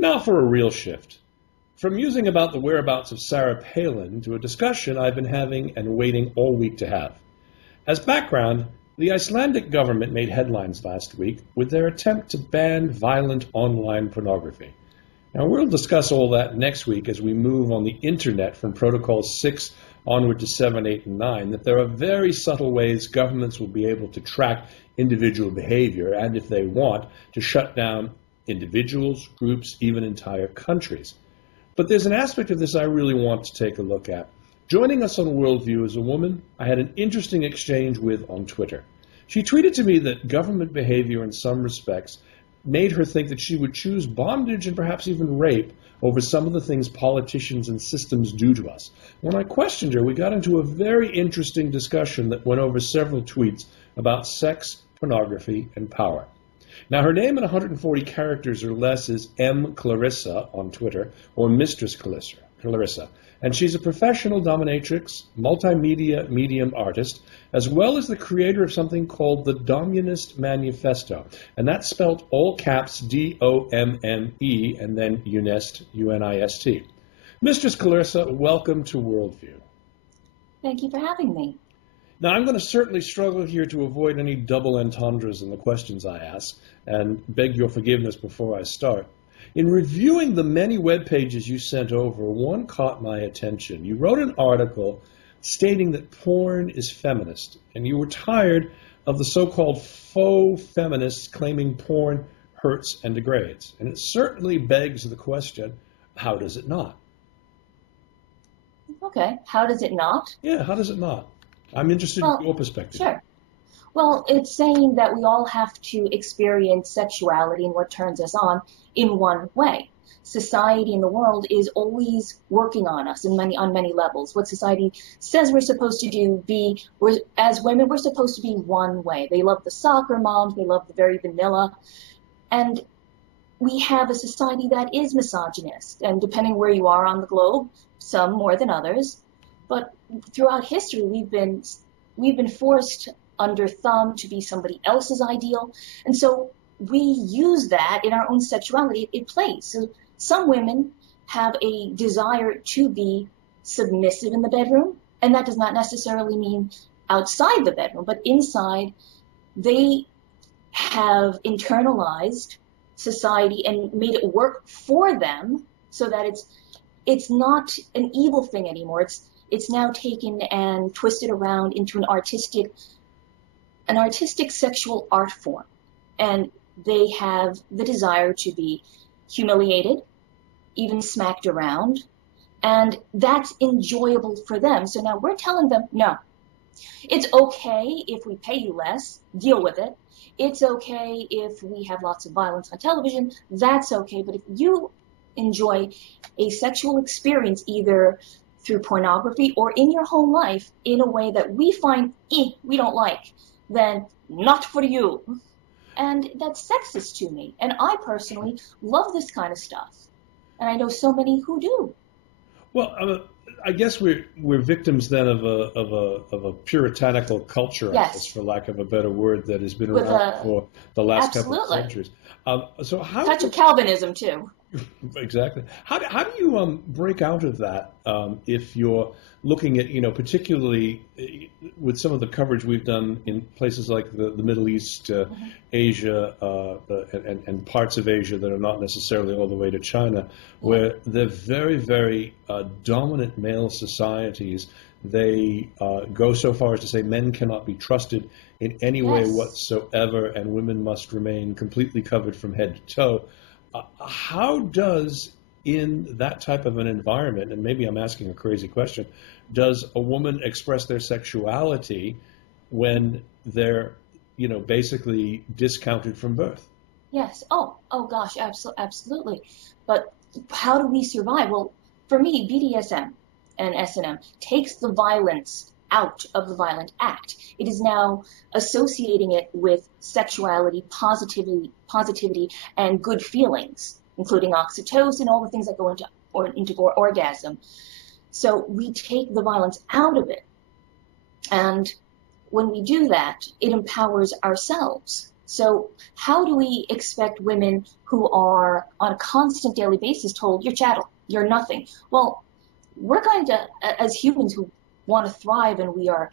Now for a real shift. From musing about the whereabouts of Sarah Palin to a discussion I've been having and waiting all week to have. As background, the Icelandic government made headlines last week with their attempt to ban violent online pornography. Now we'll discuss all that next week as we move on the internet from Protocol 6 onward to 7, 8, and 9, that there are very subtle ways governments will be able to track individual behavior and, if they want, to shut down individuals, groups, even entire countries. But there's an aspect of this I really want to take a look at. Joining us on Worldview is a woman I had an interesting exchange with on Twitter. She tweeted to me that government behavior in some respects made her think that she would choose bondage and perhaps even rape over some of the things politicians and systems do to us. When I questioned her, we got into a very interesting discussion that went over several tweets about sex, pornography, and power. Now, her name in 140 characters or less is M. Clarissa on Twitter, or Mistress Clarissa, and she's a professional dominatrix, multimedia medium artist, as well as the creator of something called the Dominist Manifesto, and that's spelled all caps D-O-M-M-E and then UNIST, U-N-I-S-T. Mistress Clarissa, welcome to Worldview. Thank you for having me. Now, I'm going to certainly struggle here to avoid any double entendres in the questions I ask, and beg your forgiveness before I start. In reviewing the many web pages you sent over, one caught my attention. You wrote an article stating that porn is feminist, and you were tired of the so-called faux feminists claiming porn hurts and degrades. And it certainly begs the question, how does it not? Okay, how does it not? Yeah, how does it not? I'm interested in your perspective. Sure. Well, it's saying that we all have to experience sexuality and what turns us on in one way. Society in the world is always working on us on many levels. What society says we're supposed to do, as women, we're supposed to be one way. They love the soccer moms, they love the very vanilla. And we have a society that is misogynist. And depending where you are on the globe, some more than others. But throughout history, we've been forced under thumb to be somebody else's ideal. And so we use that in our own sexuality. It plays. So some women have a desire to be submissive in the bedroom, and that does not necessarily mean outside the bedroom, but inside. They have internalized society and made it work for them so that it's not an evil thing anymore. It's now taken and twisted around into an artistic sexual art form. And they have the desire to be humiliated, even smacked around, and that's enjoyable for them. So now we're telling them, no, it's okay if we pay you less, deal with it. It's okay if we have lots of violence on television, that's okay. But if you enjoy a sexual experience either through pornography or in your home life in a way that we find we don't like, then not for you. And that's sexist to me. And I personally love this kind of stuff. And I know so many who do. Well, I guess we're victims then of a puritanical culture, yes. I guess, for lack of a better word, that has been around for the last couple of centuries. So how touch of Calvinism too. Exactly. How do you break out of that if you're looking at, particularly with some of the coverage we've done in places like the Middle East, Asia, and parts of Asia that are not necessarily all the way to China, where they're very, very dominant male societies. They go so far as to say men cannot be trusted in any way whatsoever, and women must remain completely covered from head to toe. How does, in that type of an environment, and maybe I'm asking a crazy question, does a woman express their sexuality when they're, basically discounted from birth? Yes. Oh gosh, absolutely. But how do we survive? Well, for me, BDSM and S&M takes the violence out of the violent act. It is now associating it with sexuality, positivity, and good feelings, including oxytocin, all the things that go into orgasm. So we take the violence out of it. And when we do that, it empowers ourselves. So how do we expect women who are on a constant daily basis told, you're chattel, you're nothing? Well, we're going to, as humans who want to thrive, and we are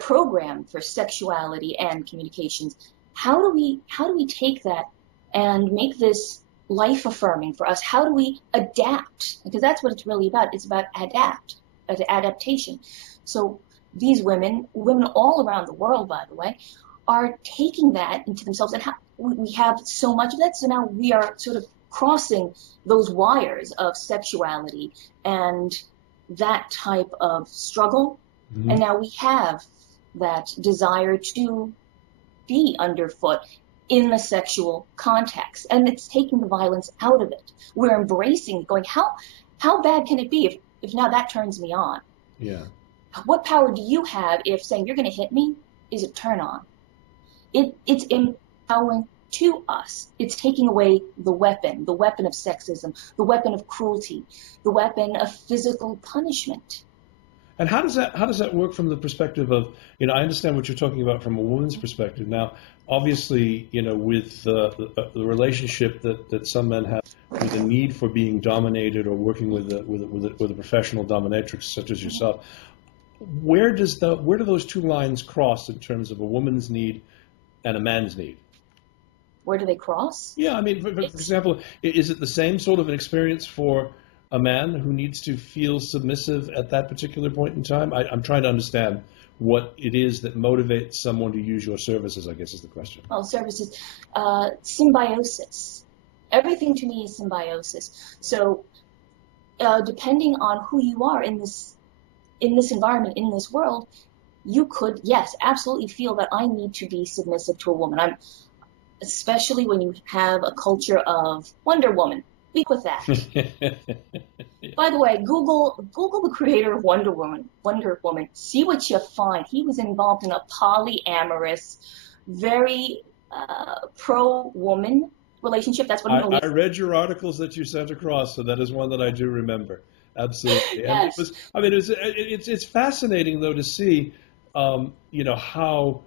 programmed for sexuality and communications, how do we take that and make this life affirming for us? How do we adapt? Because that's what it's really about. It's about adaptation. So these women all around the world, by the way, are taking that into themselves, and we have so much of that. So now we are sort of crossing those wires of sexuality and that type of struggle. Mm-hmm. And now we have that desire to be underfoot in the sexual context, and it's taking the violence out of it. We're embracing, going, how bad can it be if now that turns me on? Yeah. What power do you have if saying you're going to hit me is a turn on? It's empowering to us. It's taking away the weapon of sexism, the weapon of cruelty, the weapon of physical punishment. And how does that work from the perspective of, I understand what you're talking about from a woman's perspective. Now, obviously, with the relationship that some men have with the need for being dominated or working with a professional dominatrix such as yourself, where do those two lines cross in terms of a woman's need and a man's need? Where do they cross? Yeah, for example, is it the same sort of an experience for a man who needs to feel submissive at that particular point in time? I'm trying to understand what it is that motivates someone to use your services, I guess is the question. Well, services, symbiosis. Everything to me is symbiosis. So depending on who you are in this environment, in this world, you could, yes, absolutely feel that I need to be submissive to a woman. Especially when you have a culture of Wonder Woman. Speak with that. By the way, Google the creator of Wonder Woman. See what you find. He was involved in a polyamorous, very pro-woman relationship. That's what I read your articles that you sent across, so that is one that I do remember. Absolutely. Yes. And it's fascinating though to see, how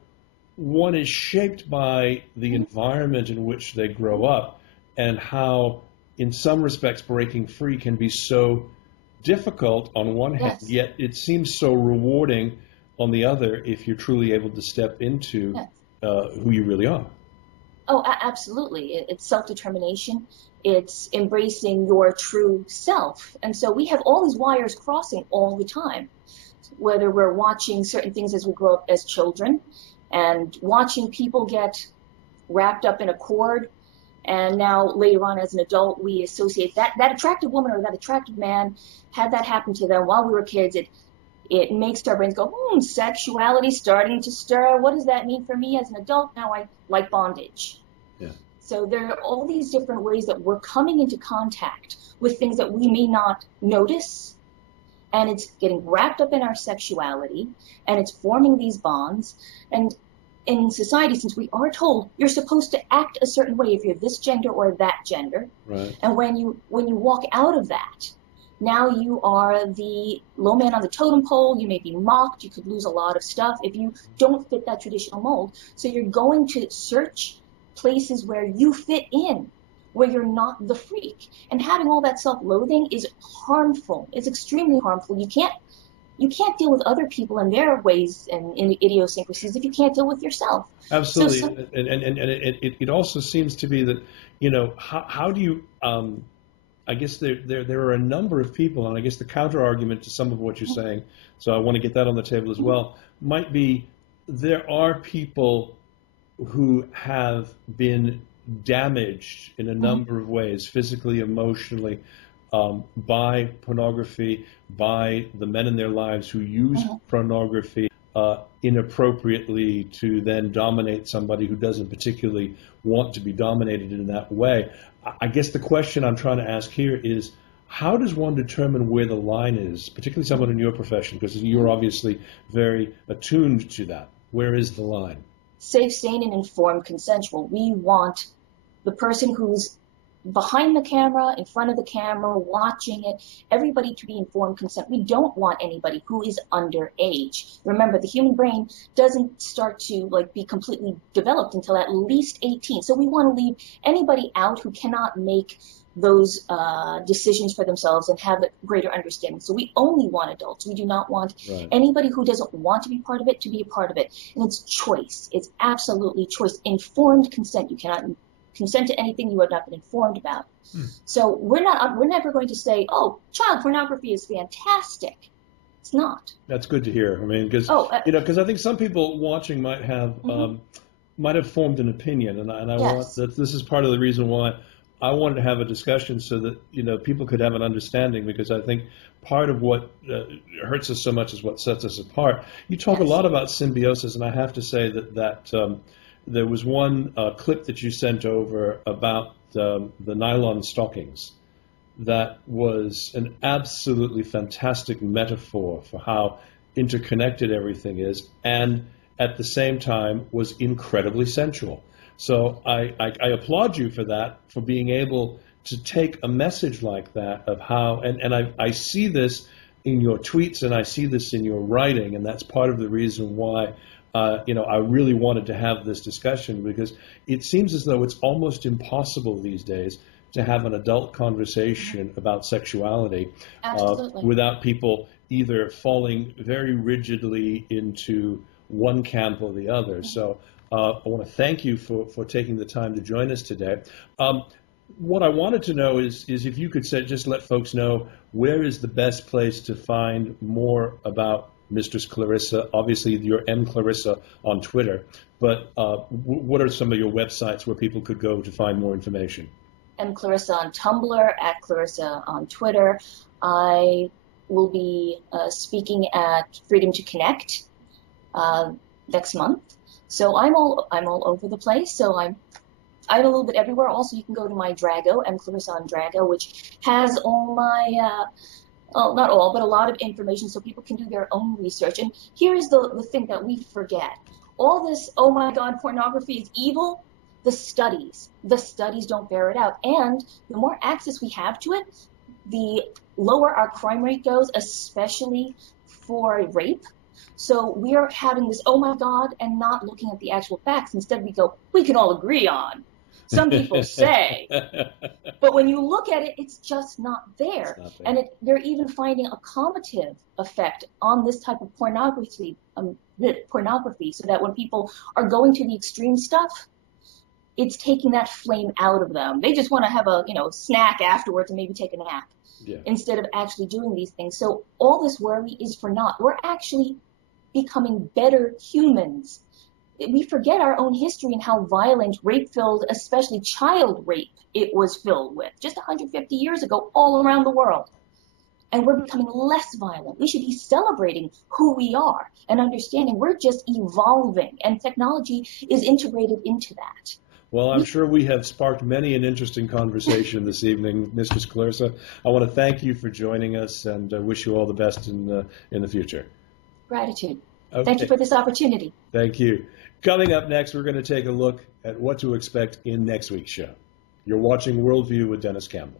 one is shaped by the environment in which they grow up, and how, in some respects, breaking free can be so difficult on one hand, yet it seems so rewarding on the other if you're truly able to step into who you really are. Oh, absolutely. It's self-determination. It's embracing your true self. And so we have all these wires crossing all the time, whether we're watching certain things as we grow up as children and watching people get wrapped up in a cord. And now later on as an adult, we associate that attractive woman or that attractive man had that happen to them while we were kids. It makes our brains go, sexuality starting to stir. What does that mean for me as an adult? Now I like bondage. Yeah. So there are all these different ways that we're coming into contact with things that we may not notice. And it's getting wrapped up in our sexuality, and it's forming these bonds. And in society, since we are told you're supposed to act a certain way if you're this gender or that gender, right. And when you walk out of that, now you are the low man on the totem pole. You may be mocked. You could lose a lot of stuff if you don't fit that traditional mold. So you're going to search places where you fit in, where you're not the freak. And having all that self-loathing is harmful. It's extremely harmful. You can't deal with other people and their ways and idiosyncrasies if you can't deal with yourself. Absolutely. And it also seems to be that, how do you, I guess there are a number of people, and I guess the counter argument to some of what you're saying, so I want to get that on the table as well, might be there are people who have been damaged in a number of ways, physically, emotionally, by pornography, by the men in their lives who use pornography inappropriately to then dominate somebody who doesn't particularly want to be dominated in that way. I guess the question I'm trying to ask here is, how does one determine where the line is, particularly someone in your profession, because you're obviously very attuned to that. Where is the line? Safe, sane, and informed, consensual. We want the person who's behind the camera, in front of the camera, watching it, everybody to be informed consent. We don't want anybody who is underage. Remember, the human brain doesn't start to be completely developed until at least 18. So we want to leave anybody out who cannot make those decisions for themselves and have a greater understanding. So we only want adults. We do not want anybody who doesn't want to be part of it to be a part of it. And it's choice. It's absolutely choice. Informed consent. You cannot consent to anything you have not been informed about. So we're never going to say, oh, child pornography is fantastic. It's not. That's good to hear. I mean, because because I think some people watching might have formed an opinion, and I want that. This is part of the reason why I wanted to have a discussion so that people could have an understanding, because I think part of what hurts us so much is what sets us apart. You talk a lot about symbiosis, and I have to say that there was one clip that you sent over about the nylon stockings that was an absolutely fantastic metaphor for how interconnected everything is, and at the same time was incredibly sensual. So I applaud you for that, for being able to take a message like that of how, and I see this in your tweets and I see this in your writing, and that's part of the reason why I really wanted to have this discussion, because it seems as though it's almost impossible these days to have an adult conversation about sexuality without people either falling very rigidly into one camp or the other. So I want to thank you for taking the time to join us today. What I wanted to know is if you could just let folks know, where is the best place to find more about Mistress Clarissa? Obviously, you're M. Clarissa on Twitter, but what are some of your websites where people could go to find more information? M. Clarissa on Tumblr, at Clarissa on Twitter. I will be speaking at Freedom to Connect next month. So I'm all over the place. So I'm a little bit everywhere. Also, you can go to my Drago, M. Clarissa on Drago, which has all my, not all, but a lot of information so people can do their own research. And here's the thing that we forget. All this, oh my God, pornography is evil. The studies don't bear it out. And the more access we have to it, the lower our crime rate goes, especially for rape. So we are having this, oh my God, and not looking at the actual facts. Instead, we go, we can all agree on. Some people say. But when you look at it, it's just not there. And they're even finding a cumulative effect on this type of pornography, so that when people are going to the extreme stuff, it's taking that flame out of them. They just want to have a snack afterwards and maybe take a nap instead of actually doing these things. So all this worry is for naught. We're actually becoming better humans. We forget our own history and how violent, rape-filled, especially child rape, it was filled with just 150 years ago all around the world. And we're becoming less violent. We should be celebrating who we are and understanding we're just evolving, and technology is integrated into that. Well, I'm sure we have sparked many an interesting conversation this evening, Mistress Clarissa. I want to thank you for joining us and wish you all the best in the future. Gratitude. Okay. Thank you for this opportunity. Thank you. Coming up next, we're going to take a look at what to expect in next week's show. You're watching Worldview with Dennis Campbell.